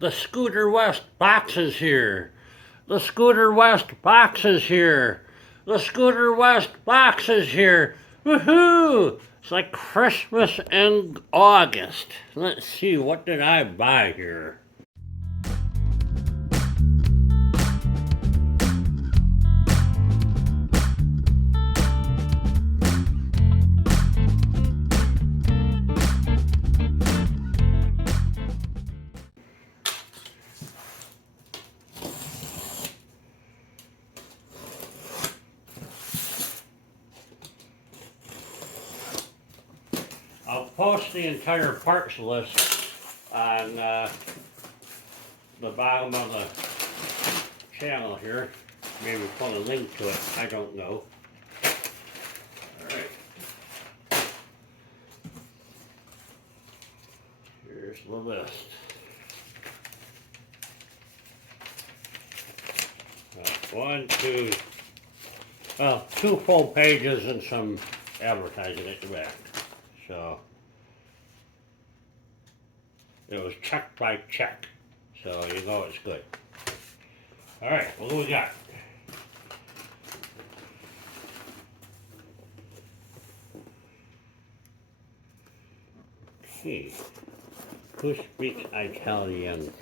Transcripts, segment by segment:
The Scooter West box is here. The Scooter West box is here. The Scooter West box is here. Woohoo! It's like Christmas in August. Let's see, what did I buy here? I'll post the entire parts list on the bottom of the channel here. Maybe put a link to it, I don't know. Alright. Here's the list. Two full pages and some advertising at the back. So it was check by check, so you know it's good. All right, what do we got? Okay, who speaks Italian?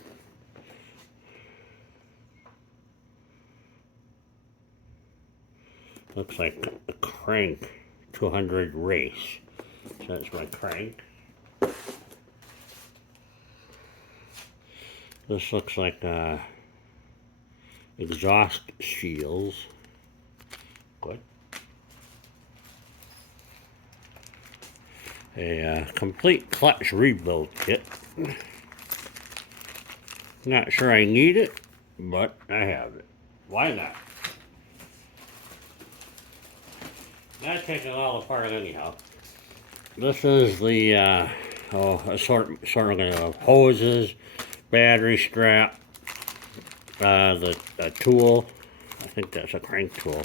Looks like a crank 200 race. So that's my crank. This looks like exhaust shields. Good. A complete clutch rebuild kit. Not sure I need it, but I have it. Why not? Not taking it all apart anyhow. This is the assortment of hoses, battery strap, the tool. I think that's a crank tool.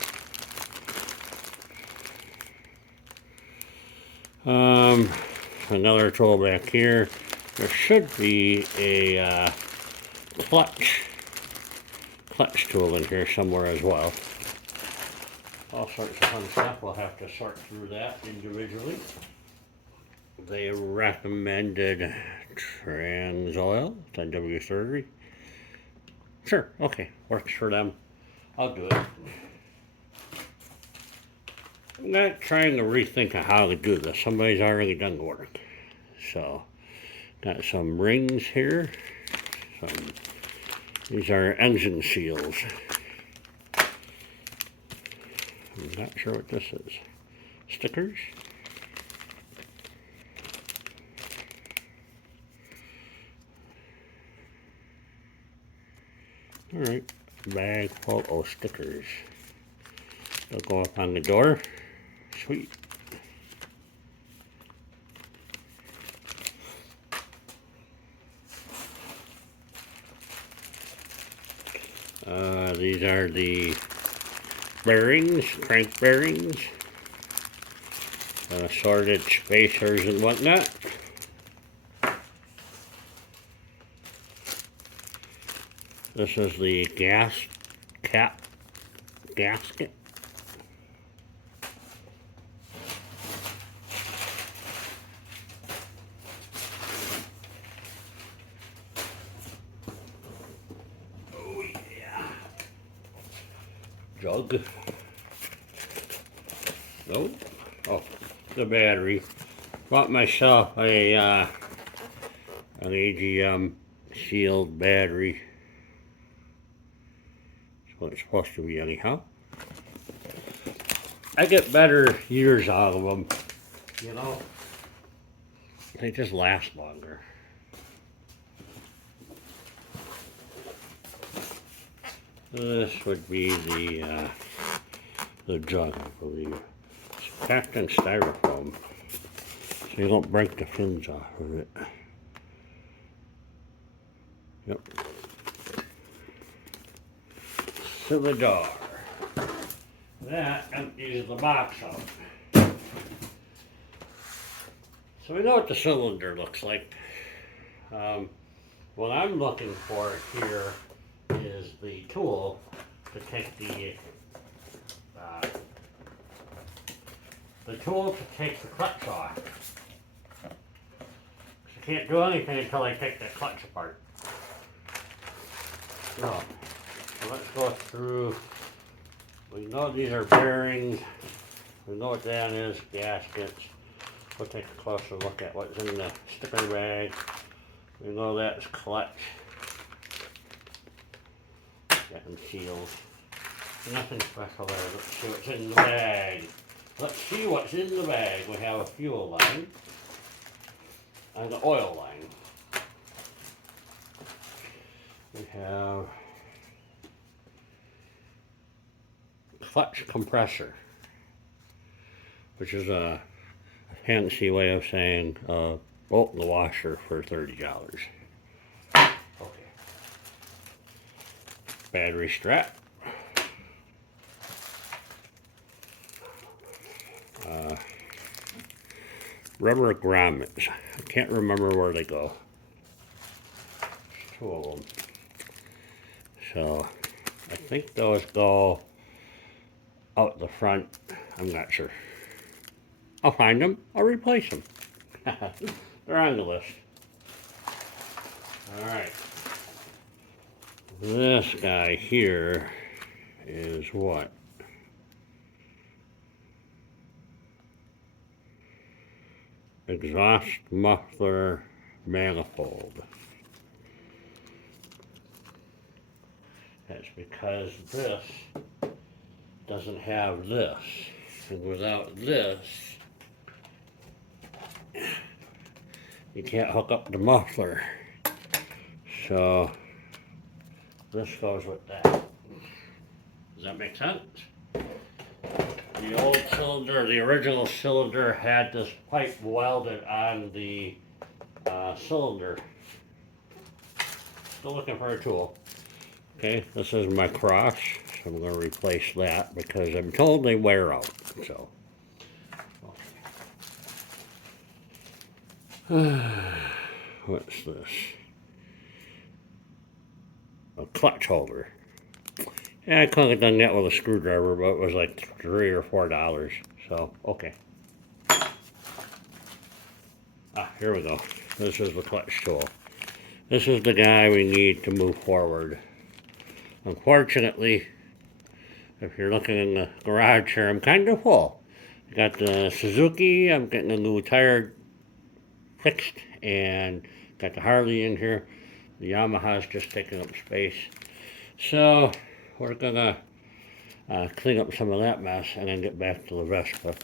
Another tool back here. There should be a clutch tool in here somewhere as well. All sorts of fun stuff. We'll have to sort through that individually. They recommended trans oil, 10W30. Sure, okay, works for them. I'll do it. I'm not trying to rethink of how to do this. Somebody's already done the work. So, got some rings here. These are engine seals. I'm not sure what this is. Stickers. Alright, bag full of stickers. They'll go up on the door. Sweet. These are the bearings, crank bearings, assorted spacers and whatnot. This is the gas cap gasket. Oh yeah. Jug. Nope. Oh, the battery. Bought myself an AGM sealed battery. That's what it's supposed to be anyhow. I get better years out of them, you know. They just last longer. This would be the jug, I believe. It's packed in styrofoam, so you don't break the fins off of it. Yep. To the door. That empties the box out. So we know what the cylinder looks like. what I'm looking for here is the tool to take the clutch off. You can't do anything until I take the clutch apart. So let's go through. We know these are bearings. We know what that is, gaskets. We'll take a closer look at what's in the sticker bag. We know that's clutch. Got them seals. Nothing special there. Let's see what's in the bag. Let's see what's in the bag. We have a fuel line and an oil line. We have clutch compressor, which is a fancy way of saying bolt in the washer for $30. Okay. Battery strap. Rubber grommets. I can't remember where they go. There's 2 of them. So I think those go out the front. I'm not sure. I'll find them. I'll replace them. They're on the list. Alright. This guy here is what? Exhaust muffler manifold. That's because this doesn't have this. And without this, you can't hook up the muffler. So this goes with that. Does that make sense? The old cylinder, the original cylinder, had this pipe welded on the cylinder. Still looking for a tool. Okay, this is my cross, so I'm going to replace that because I'm told they wear out. So, what's this? A clutch holder. Yeah, I could have done that with a screwdriver, but it was like $3 or $4. So, okay. Here we go. This is the clutch tool. This is the guy we need to move forward. Unfortunately, if you're looking in the garage here, I'm kind of full. I got the Suzuki, I'm getting a new tire fixed, and got the Harley in here. The Yamaha's just taking up space. So, we're gonna clean up some of that mess and then get back to the Vespa.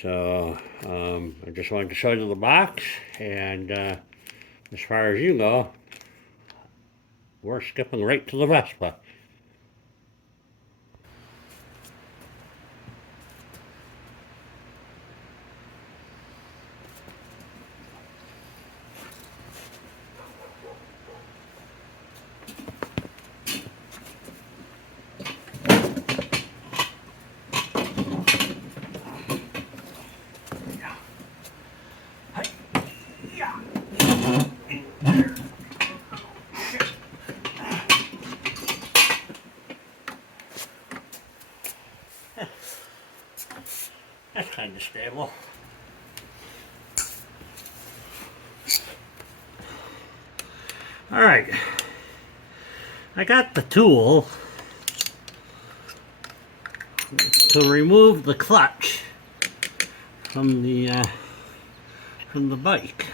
So, I just wanted to show you the box, and as far as you know, we're skipping right to the Vespa. That's kind of stable. Alright, I got the tool to remove the clutch from the bike.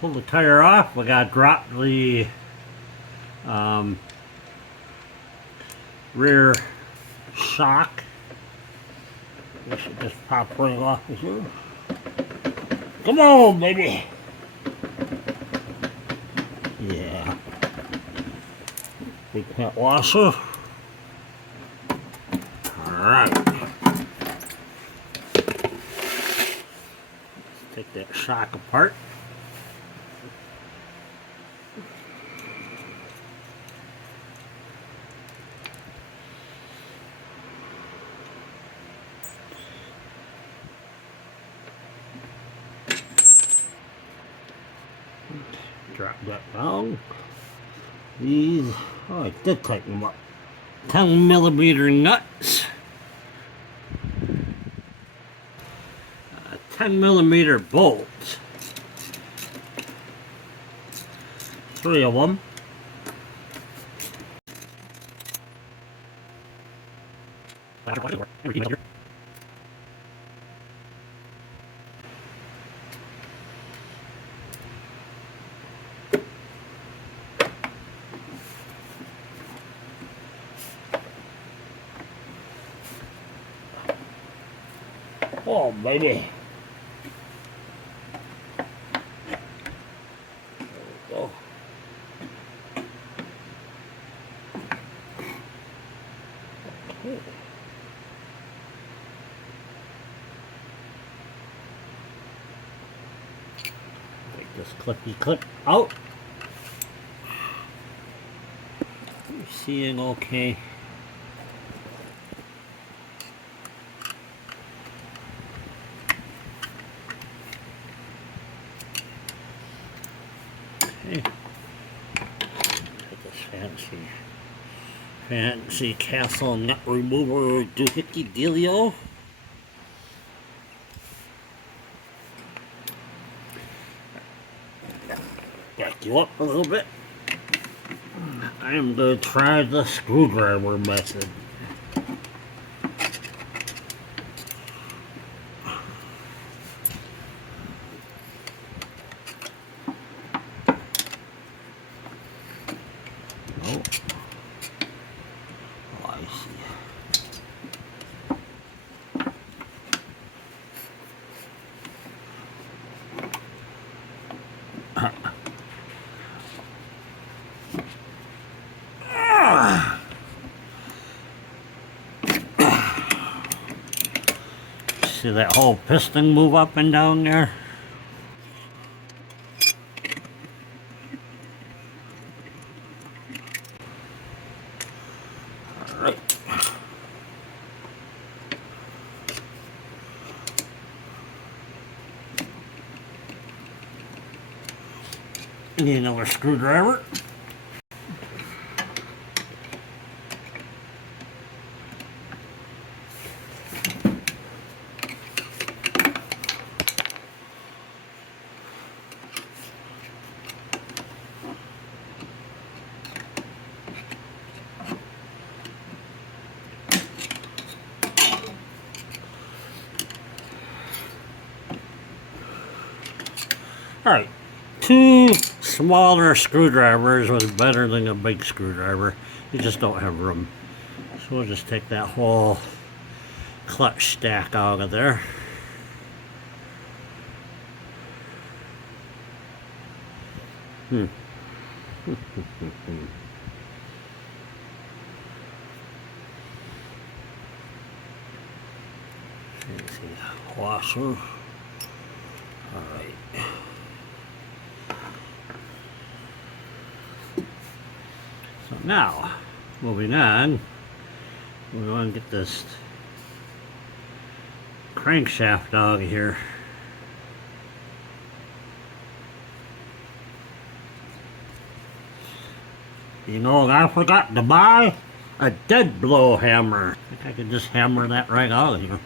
Pull the tire off. We got to drop the rear shock. This should just pop right off of here. Come on, baby. Yeah. Big pet washer. Alright. Take that shock apart. That down. These, oh, I did tighten them up. 10mm nuts. 10mm bolts. 3 of them. Oh, baby. There we go. Okay. Take this clippy clip out. You're seeing okay. Okay. This fancy castle nut remover doohickey dealio. Back you up a little bit. I'm going to try the screwdriver method. Oh, I see. See that whole piston move up and down there? Alright. Need another screwdriver. Alright, 2 smaller screwdrivers was better than a big screwdriver. You just don't have room. So we'll just take that whole clutch stack out of there. Washer. Alright. So now, moving on, we're going to get this crankshaft out of here. You know, I forgot to buy a dead blow hammer. I think I could just hammer that right out of here.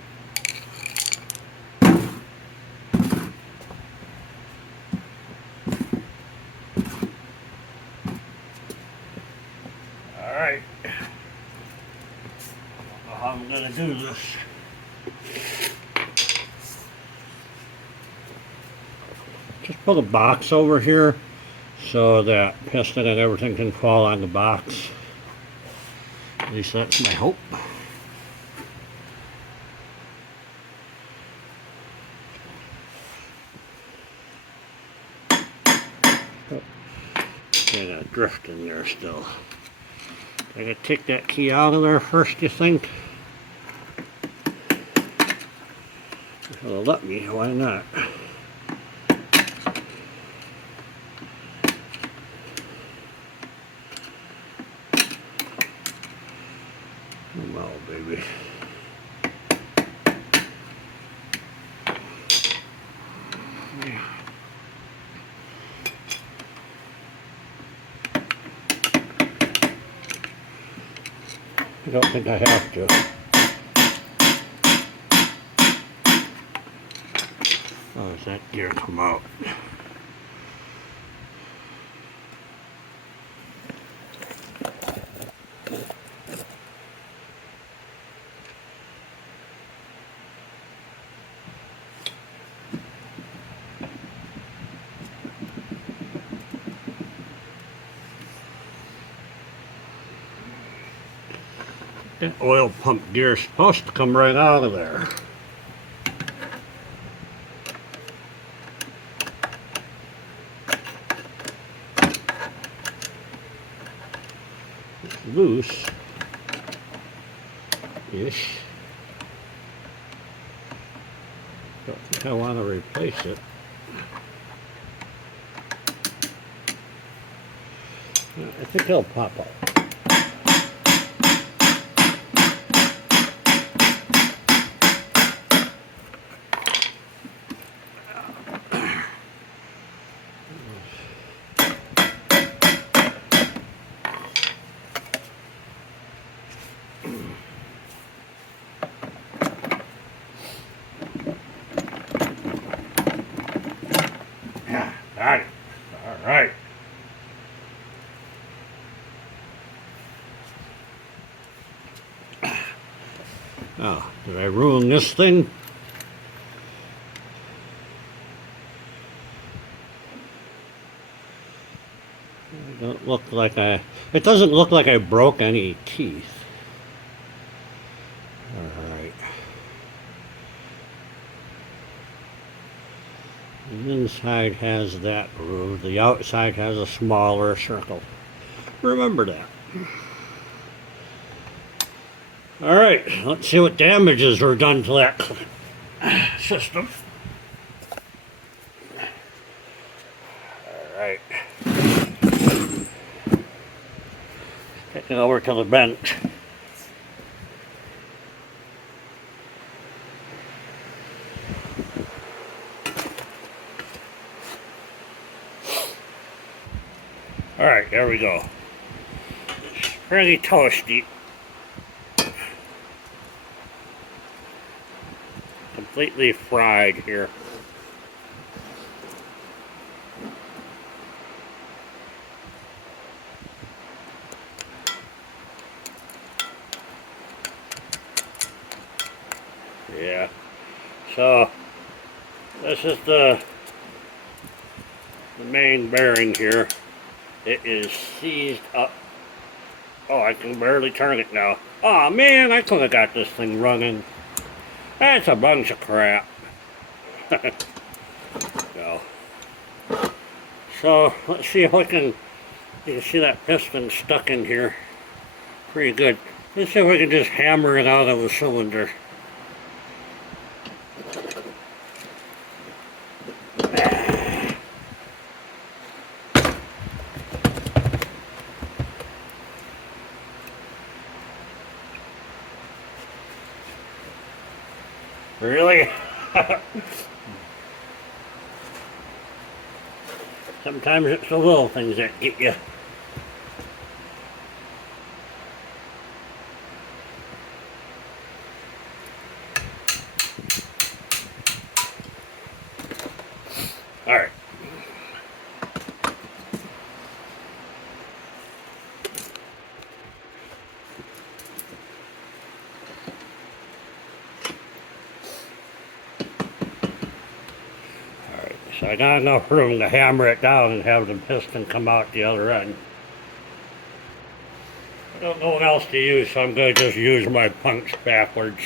Alright. I don't know how I'm going to do this. Just put a box over here so that piston and everything can fall on the box. At least that's my hope. Kind of drifting there still. I gotta take that key out of there first, you think? If it'll let me, why not? Well, baby. don't think I have to. Oh, does that gear come out? That oil pump gear is supposed to come right out of there. It's loose-ish. Don't think I want to replace it. I think it'll pop out. Got it. All right. Oh, did I ruin this thing? It doesn't look like I broke any teeth. All right. The inside has that groove. The outside has a smaller circle. Remember that. All right, let's see what damages were done to that system. All right. Taking over to the bench. All right, there we go. It's pretty toasty. Completely fried here. Yeah. So this is the main bearing here. It is seized up. Oh, I can barely turn it now. Oh man, I could have got this thing running. That's a bunch of crap. No. So let's see if we can. You can see that piston stuck in here pretty good. Let's see if we can just hammer it out of the cylinder. Really? Sometimes it's the little things that get you. All right. So I got enough room to hammer it down and have the piston come out the other end. I don't know what else to use, so I'm going to just use my punch backwards.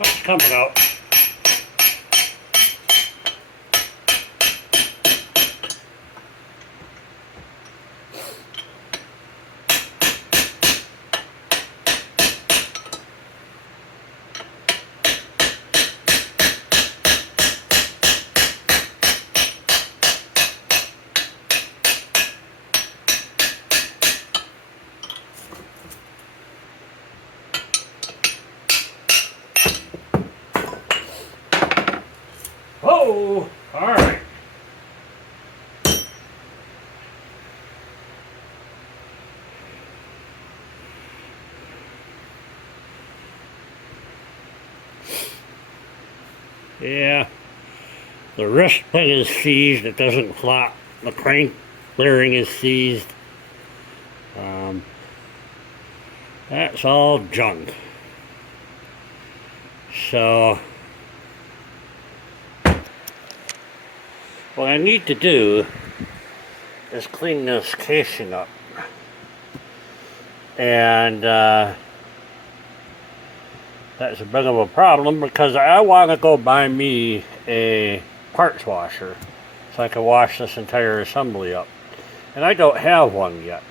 It's coming out. Yeah, the wrist pin is seized, it doesn't flop. The crank bearing is seized. That's all junk. So, what I need to do is clean this casing up. And that's a bit of a problem because I want to go buy me a parts washer so I can wash this entire assembly up. And I don't have one yet.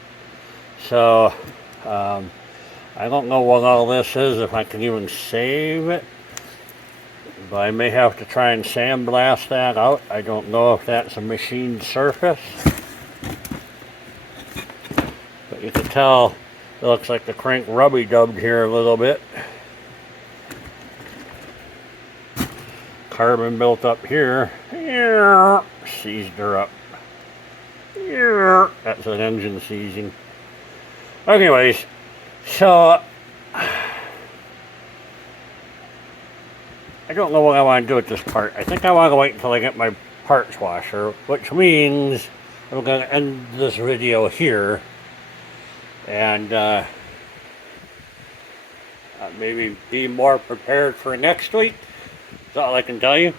So, I don't know what all this is, if I can even save it. But I may have to try and sandblast that out. I don't know if that's a machined surface. But you can tell it looks like the crank rubby-dubbed here a little bit. Carbon built up here. Seized her up. That's an engine seizing. Anyways, so I don't know what I want to do with this part. I think I want to wait until I get my parts washer, which means I'm going to end this video here and maybe be more prepared for next week. That's all I can tell you.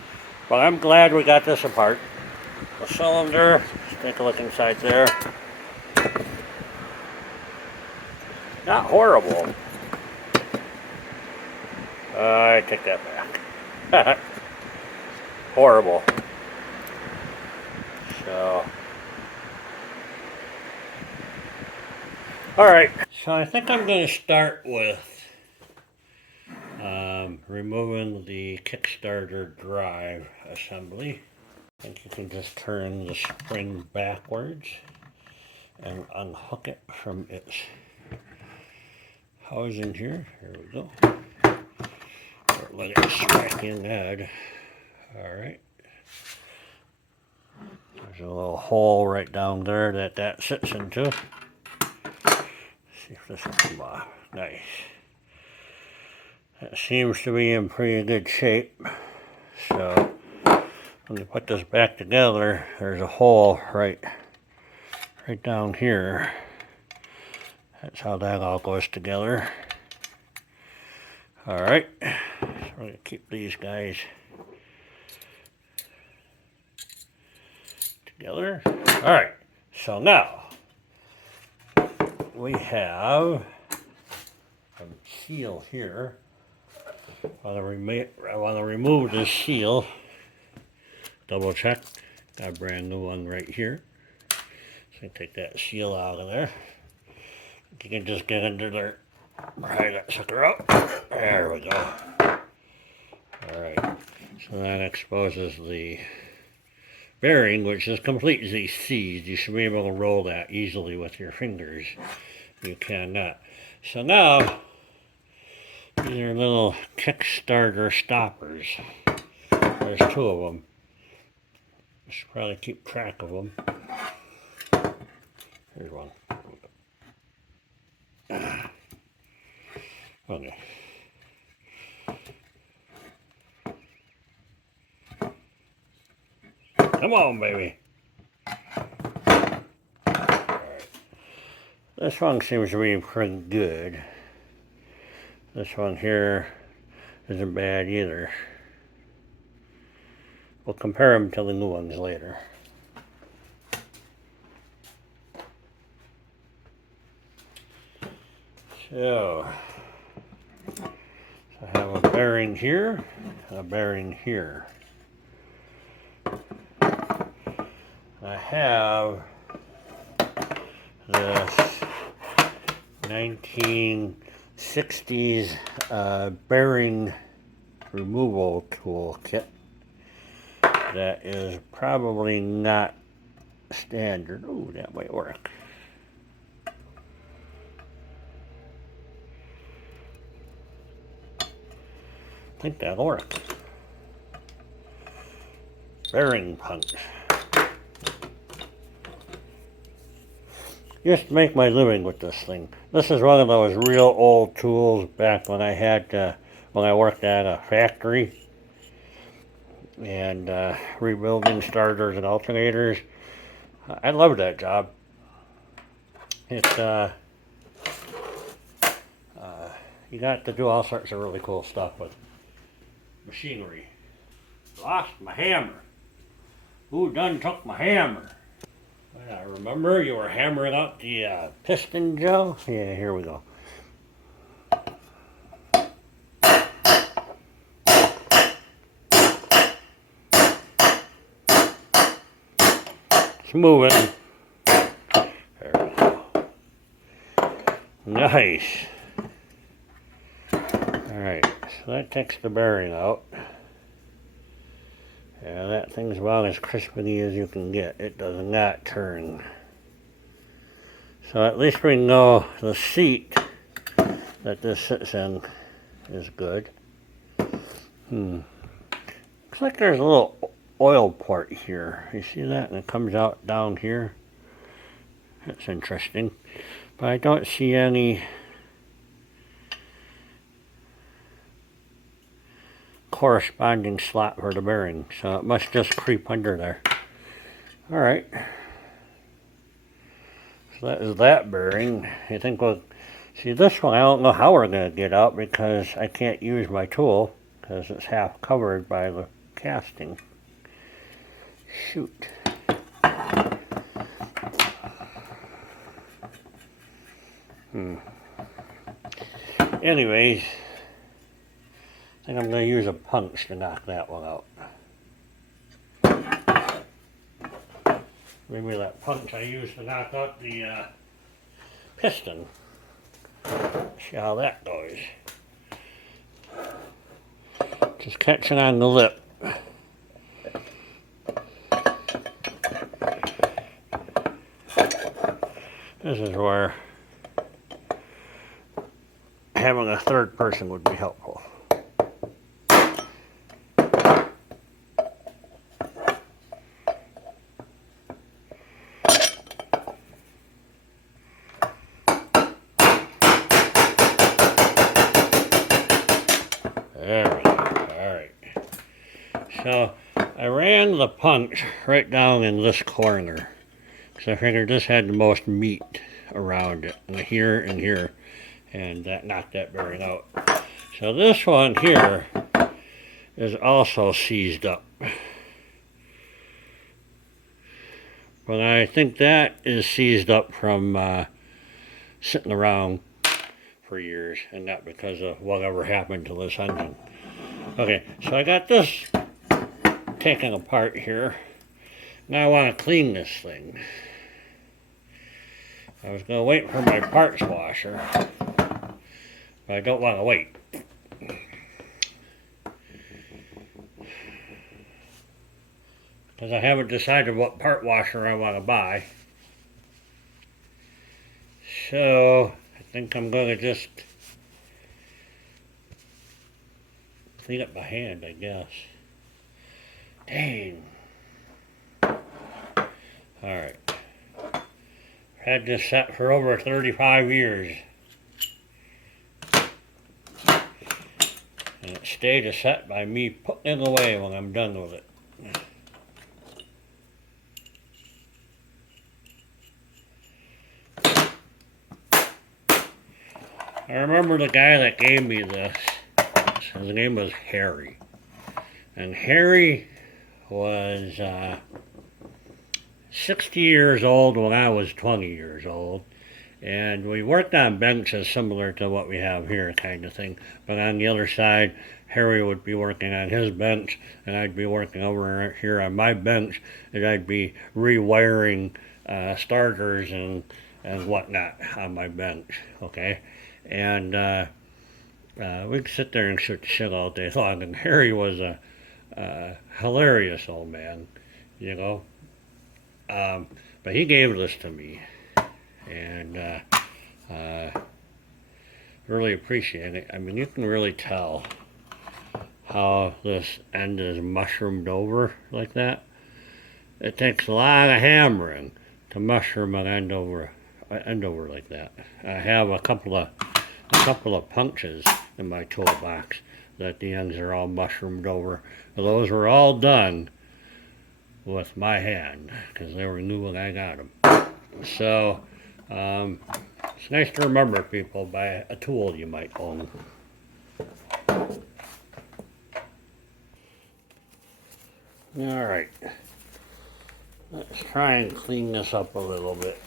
But I'm glad we got this apart. The cylinder, let's take a look inside there. Not horrible. I take that back. Horrible. So, alright, so I think I'm going to start with removing the kickstarter drive assembly. I think you can just turn the spring backwards and unhook it from its housing here. Here we go. Or let it smack in that. Alright. There's a little hole right down there that sits into. Let's see if this will come off. Nice. That seems to be in pretty good shape. So when you put this back together, there's a hole right down here. That's how that all goes together. Alright, so we're going to keep these guys together. Alright, so now we have a seal here. I want to remove this seal. Double check. Got a brand new one right here. So take that seal out of there. You can just get under there. Pry that sucker out. There we go. Alright. So that exposes the bearing, which is completely seized. You should be able to roll that easily with your fingers. You cannot. So now, these are little kickstarter stoppers. There's two of them. I should probably keep track of them. Here's one. Okay. Come on, baby. Alright. This one seems to be pretty good. This one here isn't bad either. We'll compare them to the new ones later. So, I have a bearing here and a bearing here. I have this 1960s bearing removal tool kit that is probably not standard. Ooh, that might work. I think that'll work. Bearing punch. Just to make my living with this thing. This is one of those real old tools back when I worked at a factory. and rebuilding starters and alternators. I love that job. It's you got to do all sorts of really cool stuff with machinery. Lost my hammer. Who done took my hammer? Well, I remember you were hammering out the piston, Joe. Yeah, here we go. It's moving. There we go. Nice. Alright, so that takes the bearing out. Yeah, that thing's about as crispy as you can get. It does not turn. So at least we know the seat that this sits in is good. Looks like there's a little oil port here. You see that? And it comes out down here. That's interesting. But I don't see any corresponding slot for the bearing, so it must just creep under there. Alright. So that is that bearing. I think we'll see this one. I don't know how we're going to get out because I can't use my tool because it's half covered by the casting. Shoot. Anyways, I think I'm going to use a punch to knock that one out. Maybe that punch I used to knock out the piston. See how that goes. Just catching on the lip. This is where having a third person would be helpful. There we go. Alright. So I ran the punch right down in this corner. So I figured this had the most meat around it. And here. And that knocked that bearing out. So this one here is also seized up. But I think that is seized up from sitting around for years and not because of whatever happened to this engine. Okay, so I got this taken apart here. Now I want to clean this thing. I was going to wait for my parts washer, but I don't want to wait. Because I haven't decided what part washer I want to buy. So I think I'm going to just clean it by hand, I guess. Dang. Alright. Had this set for over 35 years. And it stayed a set by me putting it away when I'm done with it. I remember the guy that gave me this. His name was Harry. And Harry was 60 years old when I was 20 years old. And we worked on benches similar to what we have here, kind of thing. But on the other side, Harry would be working on his bench, and I'd be working over here on my bench, and I'd be rewiring starters and whatnot on my bench, okay? And we'd sit there and shoot shit all day long, and Harry was a hilarious old man, you know? But he gave this to me, and really appreciate it. I mean, you can really tell how this end is mushroomed over like that. It takes a lot of hammering to mushroom an end over like that. I have a couple of punches in my toolbox that the ends are all mushroomed over. Those were all done with my hand because they were new when I got them. So it's nice to remember, people, by a tool you might own. All right, let's try and clean this up a little bit.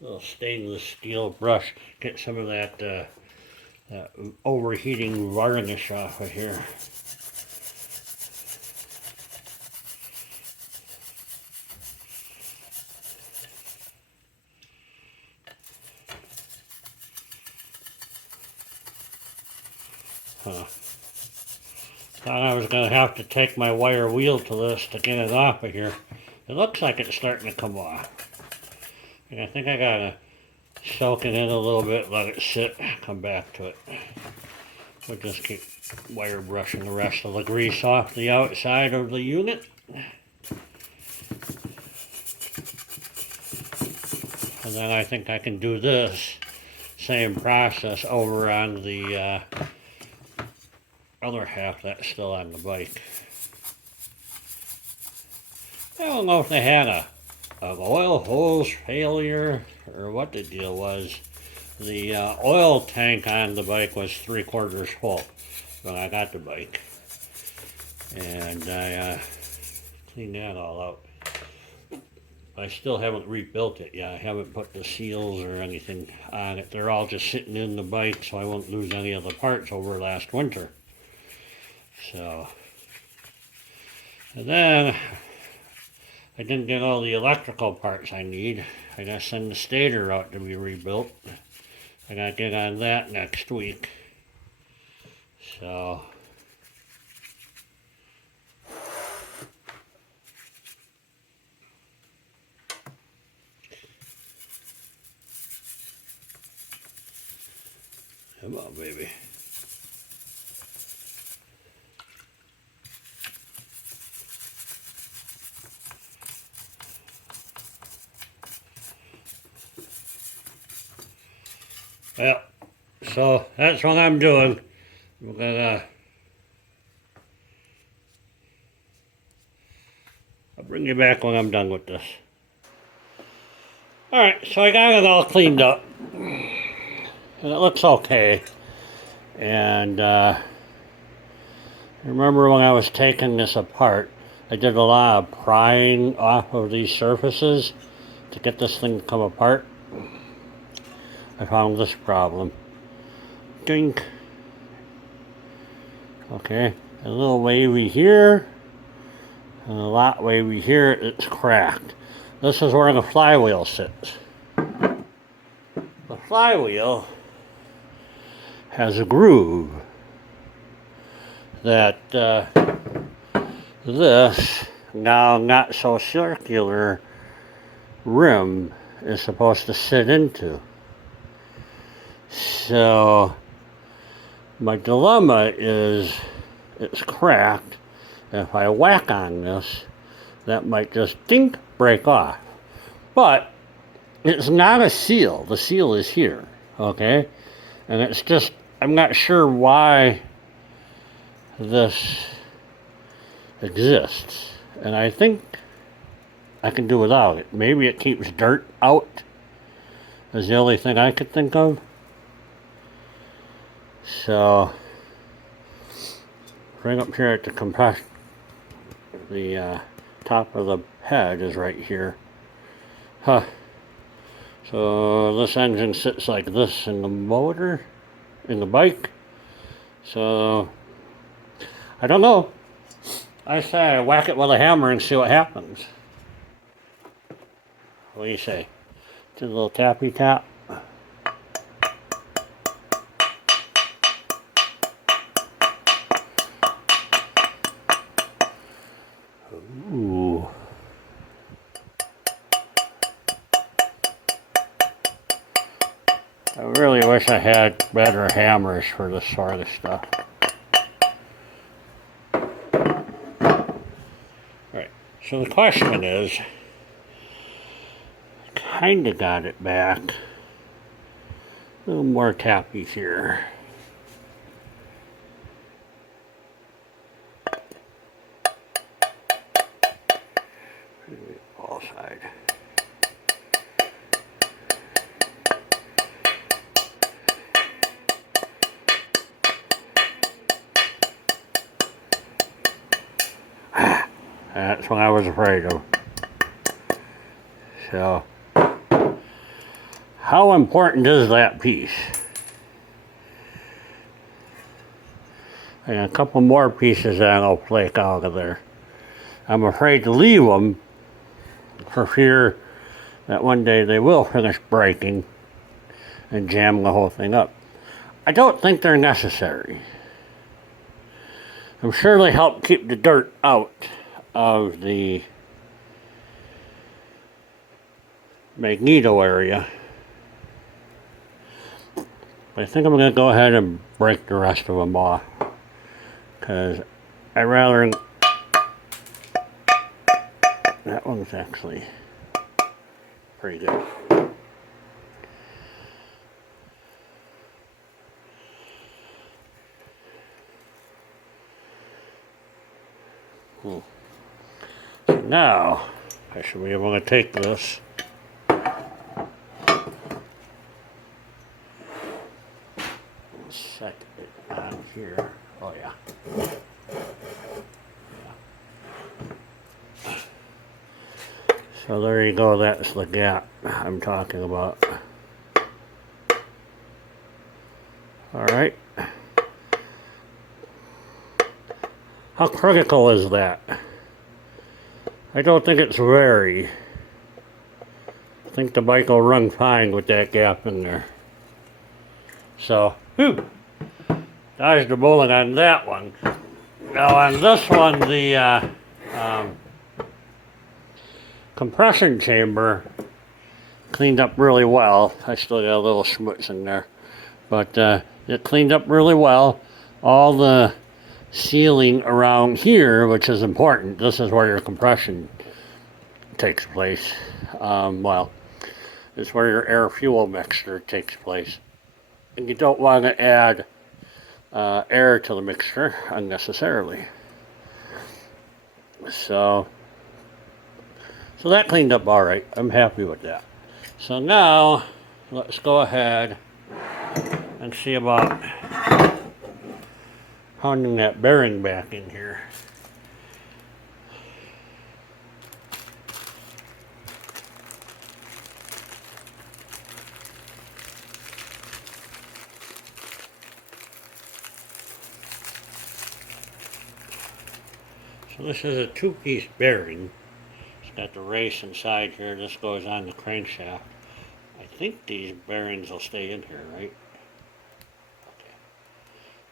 Little stainless steel brush, get some of that overheating varnish off of here. Thought I was going to have to take my wire wheel to this to get it off of here. It looks like it's starting to come off. And I think I got to soak it in a little bit, let it sit, come back to it. We'll just keep wire brushing the rest of the grease off the outside of the unit. And then I think I can do this same process over on the other half that's still on the bike. I don't know if they had an oil hose failure or what the deal was. The oil tank on the bike was 3/4 full when I got the bike, and I cleaned that all out. I still haven't rebuilt it yet. I haven't put the seals or anything on it. They're all just sitting in the bike, so I won't lose any of the parts over last winter. So, and then I didn't get all the electrical parts I need. I gotta send the stator out to be rebuilt. I gotta get on that next week. So, come on, baby. Well, so that's what I'm doing. We're gonna, I'll bring you back when I'm done with this. Alright, so I got it all cleaned up. And it looks okay. And remember when I was taking this apart, I did a lot of prying off of these surfaces to get this thing to come apart. I found this problem. Dink. Okay, a little wavy here, and a lot wavy here, it's cracked. This is where the flywheel sits. The flywheel has a groove that this now not so circular rim is supposed to sit into. So my dilemma is it's cracked. If I whack on this, that might just dink, break off. But it's not a seal. The seal is here, okay? And it's just, I'm not sure why this exists. And I think I can do without it. Maybe it keeps dirt out is the only thing I could think of. So, right up here at the compression, the top of the head is right here. Huh. So this engine sits like this in the motor, in the bike. So, I don't know. I say I whack it with a hammer and see what happens. What do you say? Just a little tappy tap. Ooh. wish I had better hammers for this sort of stuff. Alright, so the question is, kinda got it back. A little more tappy here. Ball side. That's what I was afraid of. So, how important is that piece? And a couple more pieces that I'll flake out of there. I'm afraid to leave them for fear that one day they will finish breaking and jam the whole thing up. I don't think they're necessary. I'm sure they help keep the dirt out of the magneto area. But I think I'm going to go ahead and break the rest of them off, because I'd rather... That one's actually pretty good. So now, I should be able to take this set it on here. Oh yeah. So there you go, that's the gap I'm talking about. Alright. How critical is that? I don't think it's very. I think the bike will run fine with that gap in there. So, whew, dodged the bullet on that one. Now on this one, the compression chamber cleaned up really well. I still got a little schmutz in there, but it cleaned up really well. All the sealing around here, which is important. This is where your compression takes place. Well, it's where your air-fuel mixture takes place. And you don't want to add air to the mixture unnecessarily. So that cleaned up all right. I'm happy with that. So now, let's go ahead and see about pounding that bearing back in here. So this is a two-piece bearing. It's got the race inside here. This goes on the crankshaft. I think these bearings will stay in here, right?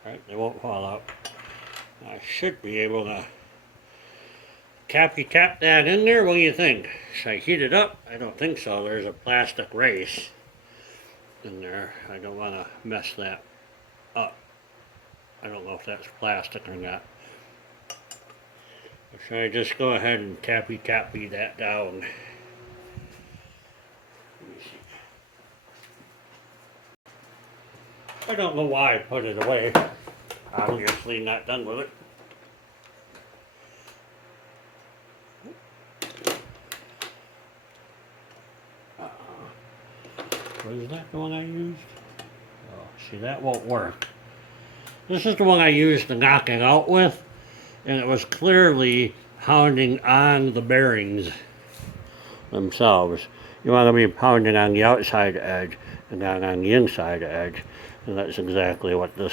Alright, they won't fall out. I should be able to tap that in there. What do you think? Should I heat it up? I don't think so. There's a plastic race in there. I don't want to mess that up. I don't know if that's plastic or not. Or should I just go ahead and tappy that down? Let me see. I don't know why I put it away. Obviously not done with it. Was that the one I used? Oh, see, that won't work. This is the one I used to knock it out with, and it was clearly pounding on the bearings themselves. You want to be pounding on the outside edge and not on the inside edge, and that's exactly what this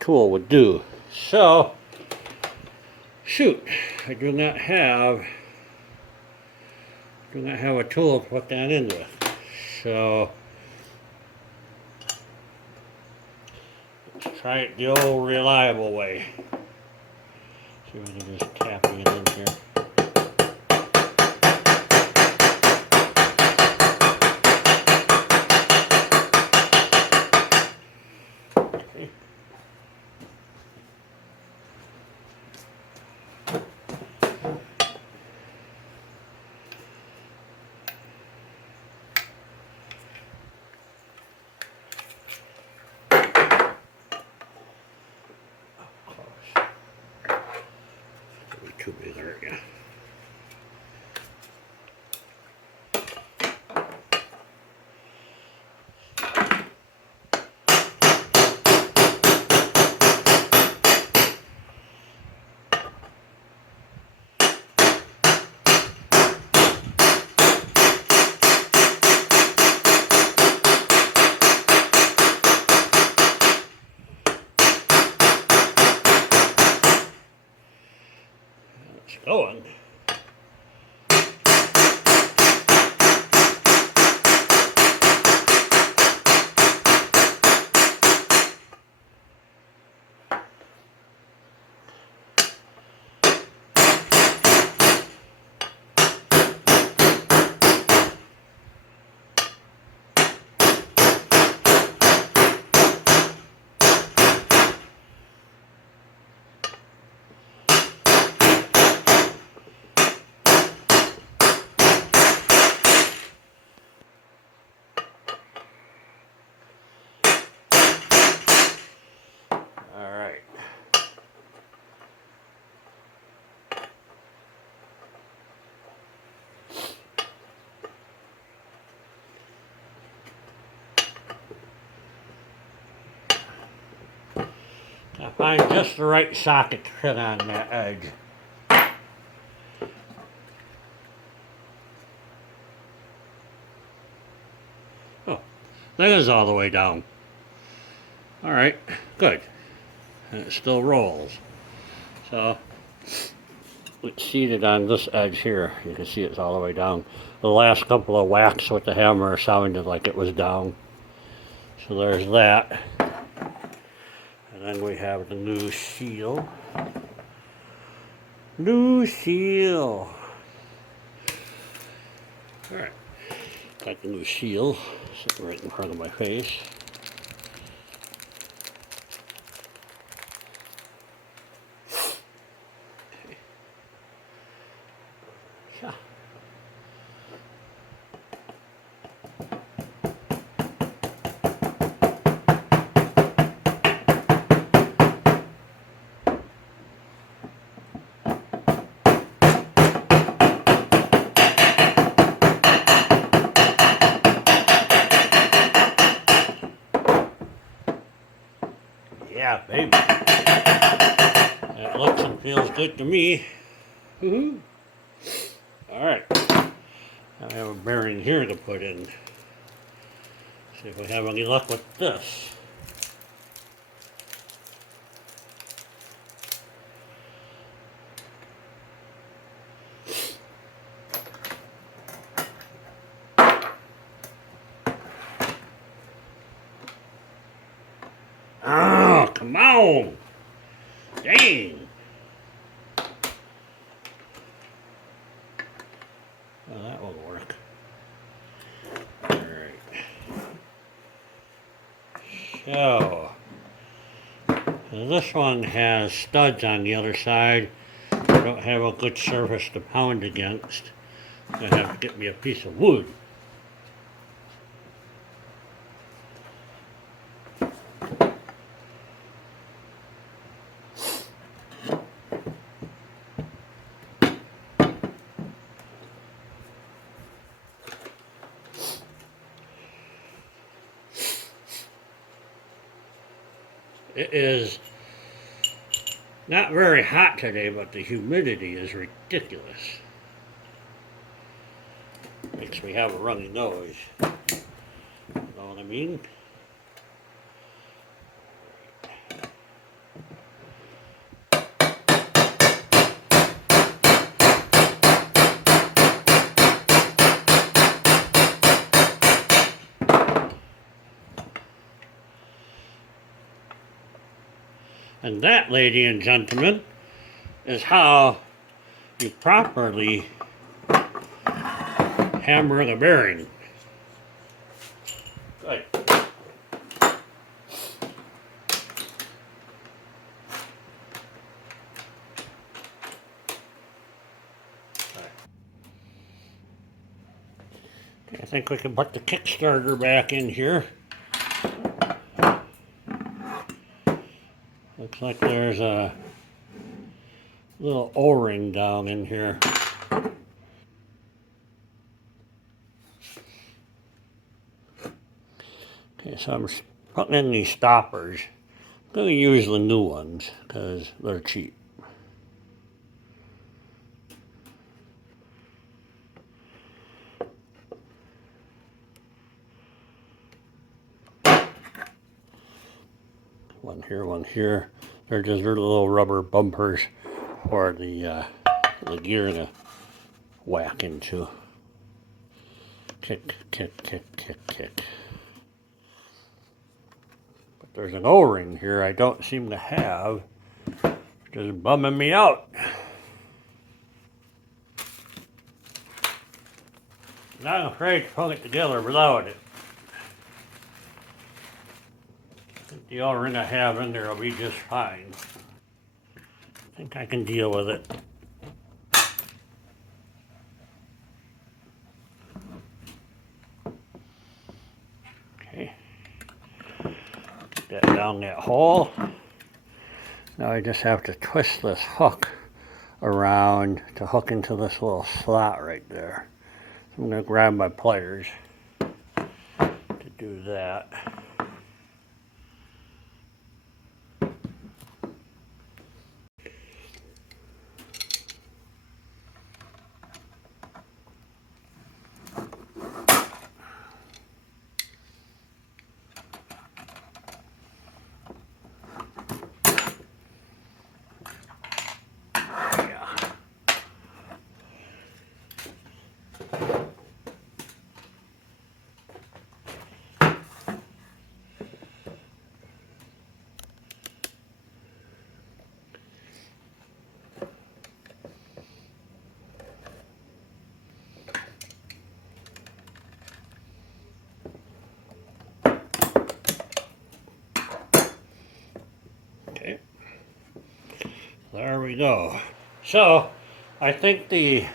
tool would do. So, shoot, I do not have a tool to put that in with. So let's try it the old reliable way. See if I can just tap it in here. too big, aren't you? It's going. I find just the right socket to fit on that edge. Oh, that is all the way down. Alright, good. And it still rolls. So, it's seated on this edge here. You can see it's all the way down. The last couple of whacks with the hammer sounded like it was down. So there's that. And then we have the new seal. New seal. Alright. Got the new seal sitting right in front of my face. Yeah. Yeah, baby. That looks and feels good to me. Woohoo! Alright. I have a bearing here to put in. See if we have any luck with this. Oh, come on! Dang! Well, that will work. Alright. So, this one has studs on the other side. I don't have a good surface to pound against. I have to get me a piece of wood. It is not very hot today, but the humidity is ridiculous. Makes me have a runny nose. You know what I mean? And that, ladies and gentlemen, is how you properly hammer the bearing. Good. I think we can put the kickstarter back in here. Looks like there's a little O-ring down in here. Okay, so I'm putting in these stoppers. I'm going to use the new ones because they're cheap. One here, one here. They're just little rubber bumpers for the gear to whack into. Kick, kick, kick, kick, kick. But there's an O-ring here I don't seem to have. Just bumming me out. Not afraid to put it together without it. I think the O-ring I have in there will be just fine. I think I can deal with it. Okay. Get that down that hole. Now I just have to twist this hook around to hook into this little slot right there. So I'm going to grab my pliers to do that. Okay, there we go. So I think the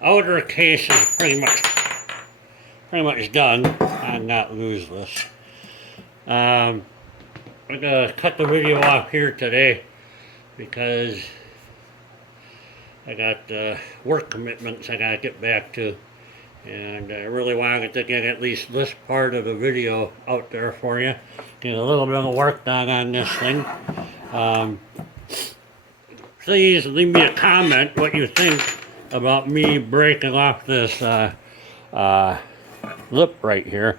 outer case is pretty much done on that looseless. I'm gonna cut the video off here today because I got work commitments I gotta get back to, and I really wanted to get at least this part of the video out there for you. Get a little bit of work done on this thing. Please leave me a comment what you think about me breaking off this lip right here.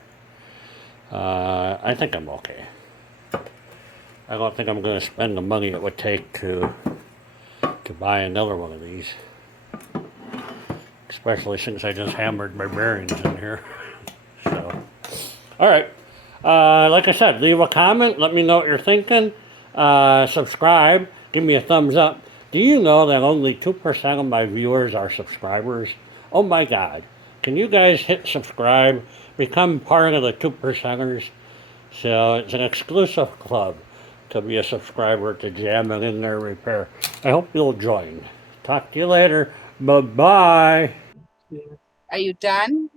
I think I'm okay. I don't think I'm going to spend the money it would take to buy another one of these. Especially since I just hammered my bearings in here. So, alright. Like I said, leave a comment. Let me know what you're thinking. Subscribe. Give me a thumbs up. Do you know that only 2% of my viewers are subscribers? Oh my God. Can you guys hit subscribe? Become part of the 2%ers. So it's an exclusive club to be a subscriber to Jam and In There Repair. I hope you'll join. Talk to you later. Bye-bye. Are you done?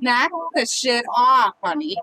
Knock the shit off, honey.